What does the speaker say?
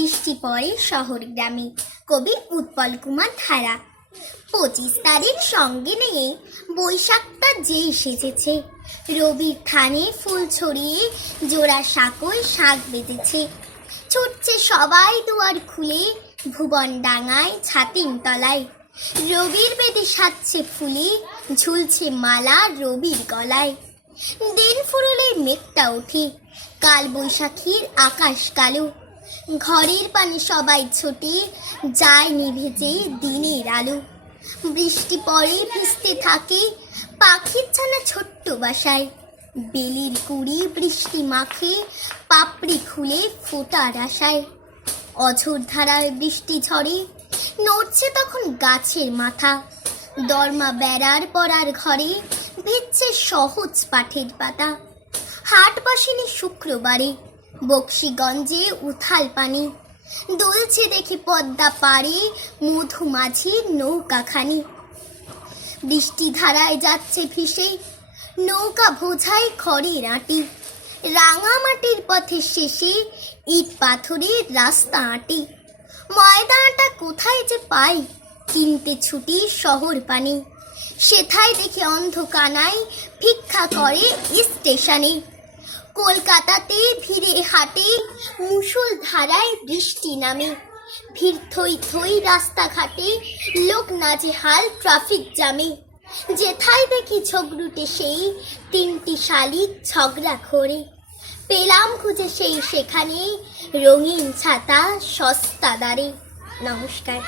বৃষ্টি পড়ে শহর গ্রামে। কবি উৎপল কুমার ধারা। 25 তারিখ সঙ্গে নিয়ে বৈশাখটা যেই সেজেছে, রবির থানে ফুল ছড়িয়ে জোড়া সাঁকোয় শাঁখ বেঁধেছে। ছুটছে সবাই দুয়ার খুলে ভুবন ডাঙায় ছাতিম তলায়। রবির বেদে সাজছে ফুলে, ঝুলছে মালা রবির গলায়। দিন ফুরলে মেঘটা ওঠে, কাল বৈশাখীর আকাশ কালো। ঘরের পানে সবাই ছোটে, যায় নিভে যে দিনের আলো। বৃষ্টি পড়ে ভিজতে থাকে পাখির ছানা ছোট্ট বাসায়। বেলির কুড়ি বৃষ্টি মাখে পাপড়ি খুলে ফোটার আশায়। অঝোর ধারায় বৃষ্টি ঝরে, নড়ছে তখন গাছের মাথা। দরমা বেড়ার পড়ার ঘরে ভিজছে সহজ পাঠের পাতা। হাট বসেনি শুক্রবারে, বক্সিগঞ্জে উথাল পানি। দুলছে দেখে পদ্মা পাড়ে মধুমাঝির নৌকাখানি। বৃষ্টি ধারায় যাচ্ছে ভেসে নৌকা বোঝায় খড়ের আঁটি। রাঙামাটির পথের শেষে ইট পাথরের রাস্তা আঁটি। ময়দা আটা কোথায় যে পাই, কিনতে ছুটি শহর পানি। সেথায় দেখে অন্ধ কানায় ভিক্ষা করে স্টেশনে। কলকাতাতে ভিড়ে হাটে মুষল ধারায় বৃষ্টি নামে। ভিড় থই থই রাস্তাঘাটে, লোক নাজেহাল ট্রাফিক জ্যামে। যেথায় দেখি ঝগড়ুটে সেই তিনটি শালিক ঝগড়া করে। পেলাম খুঁজে সেই সেখানে রঙিন ছাতা সস্তা দারে। নমস্কার।